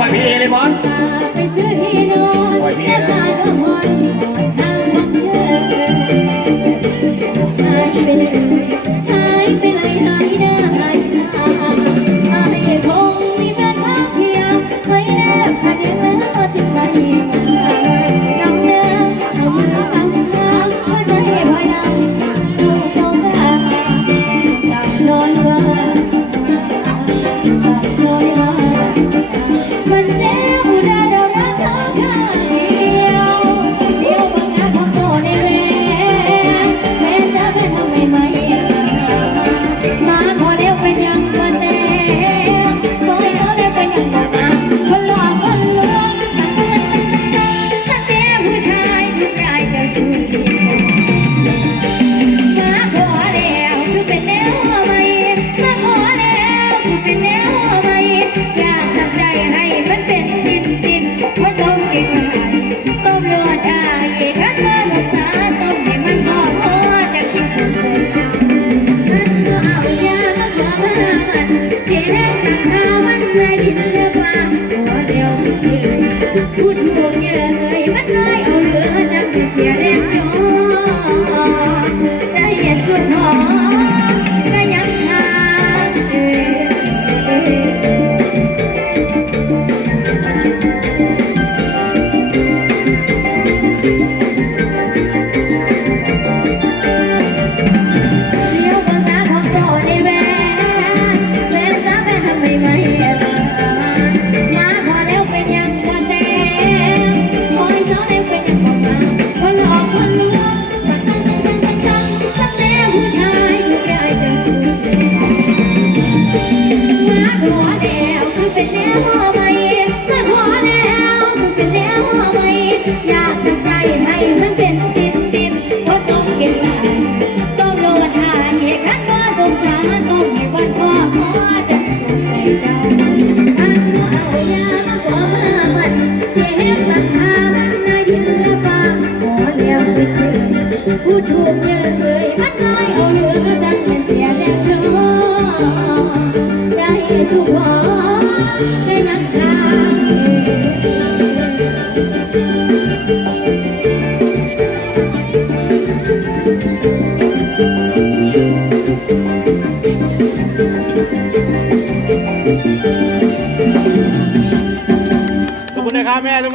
ป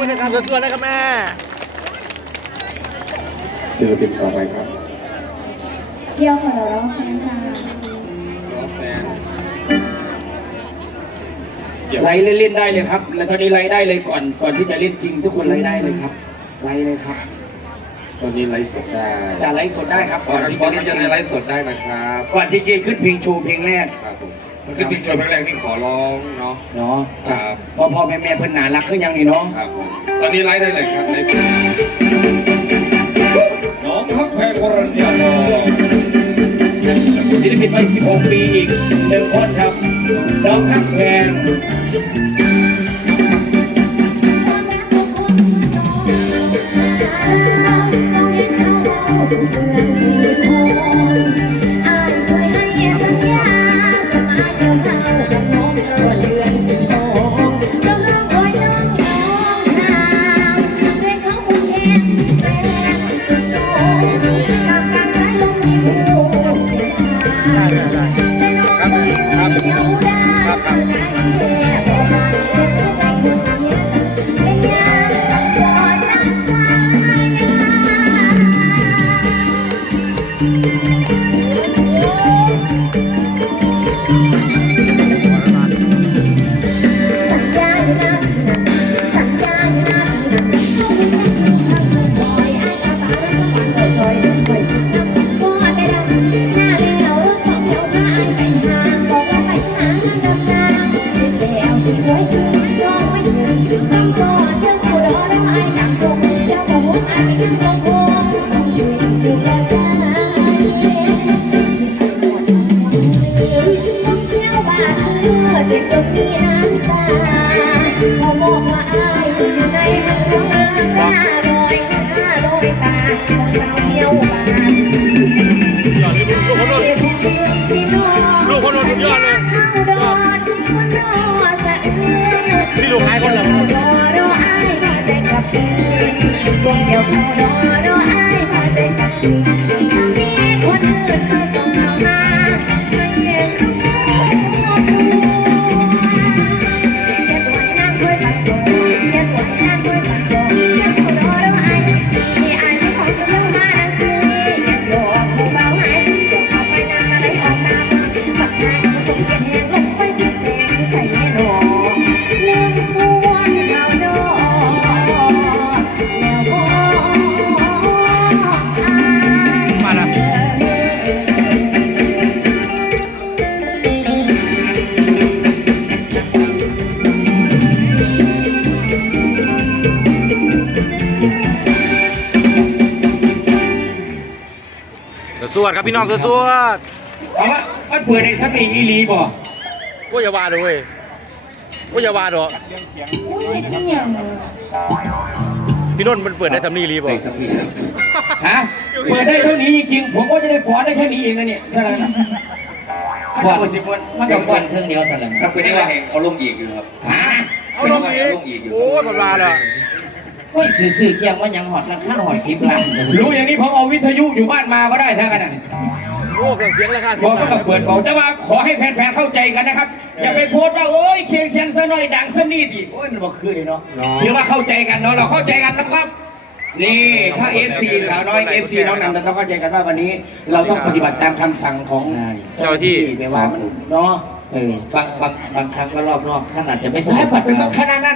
นะครับแม่สมมุตินะครับสวยๆนะครับแม่ศิลปินต่อไปครับเกี่ยวขอเราร้องแฟนจ้าไลฟ์เล่นๆได้เลยครับ แล้วตอนนี้ไลฟ์ได้เลยก่อน ก่อนที่จะเล่นจริง ทุกคนไลฟ์ได้เลยครับไลฟ์เลยครับ ตอนนี้ไลฟ์สดได้จะไลฟ์สดได้ครับ ก่ก่ออนนที่ที่จะจะเล่เล่นนไลฟ์สดได้นะครับ ก่อนที่จะขึ้นเพลงโชว์เพลงแรกครับผม มันคือปิดโชว์แรกๆนี่ขอร้องเนาะ เนาะครับ พ่อพ่อแม่แม่เพิ่นหนารักขึ้นยังนี่เนาะครับผมตอนนี้ไลฟ์ได้เลยครับไลฟ์สดน้องพักแพงวรัญญาโนศิลปินวัย16 ปีอีกหนึ่งคนครับน้องฮักแพง จ็บจนมีน้ำตาพอมองว่าอายอยู่ในห้องน้ำหน้าลอยหน้าลอยตาของเราเที่ยวบานยอดเลยลูกคนนู้นลูกคนนู้นสุดยอดเลยเข้าดอนคนรอสะอื้นที่ลูกหายคนเหรอรอรออ้ายมาใจกับพี่วงเดียวเขา วดครับพี่น้องสวดเอาว่ามันเปิดในสักอีอีหลีบ่กูอย่าว่าด้วยกูอย่าว่าด้วยพี่นนท์มันเปิดได้ทำนี่รีบ่ในสักทีฮะเปิดได้เท่านี้จริงๆผมก็จะได้ฟ้อนได้แค่นี้เองนะเนี่ยเท่านั้นนะฟ้อนมันสิบวันมันก็ฟันเครื่องเดียวแต่ละครับเป็นยังไงเอาลงอีกอยู่ครับฮะเอาลงอีกโอ้ยมันว่าเลย โอ้ยคือซื้อเคียงว่ายังหอดราคาหอดสิบล้านรู้อย่างนี้ผมเอาวิทยุอยู่บ้านมาก็ได้ถ้ากันนะโอ้เครื่องเสียงราคาผมก็ต้องเปิดเบาแต่ว่าขอให้แฟนๆเข้าใจกันนะครับ อย่าไปโพสต์ว่าโอ้ยเคียงเสียงซะหน่อยดังซะนี่ดิโอ้ยมันบ่คือเลยเนาะถือว่าเข้าใจกันเนาะเราเข้าใจกันนะครับนี่ถ้า FC สาวน้อย FC น้องนำเราต้องเข้าใจกันว่าวันนี้ เราต้องปฏิบัติตามคำสั่งของเจ้าหน้าที่ไปว่ามันเนาะเออบางบางบางครั้งก็รอบนอกขนาดจะไม่สให้ปัดเป็นขนาดนั้น